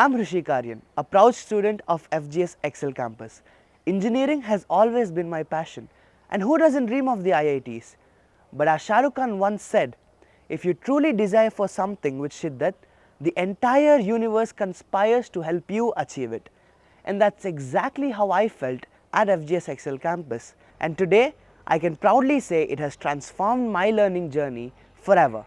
I'm Rishi Karyan, a proud student of FGS Excel campus. Engineering has always been my passion, and who doesn't dream of the IITs? But as Shah Rukh Khan once said, if you truly desire for something with Shiddat, the entire universe conspires to help you achieve it. And that's exactly how I felt at FGS Excel campus. And today, I can proudly say it has transformed my learning journey forever.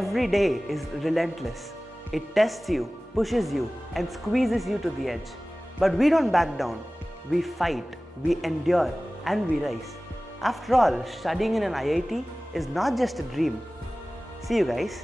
every day is relentless. It tests you, pushes you, and squeezes you to the edge. But we don't back down. We fight, we endure, and we rise. After all, studying in an IIT is not just a dream. See you guys.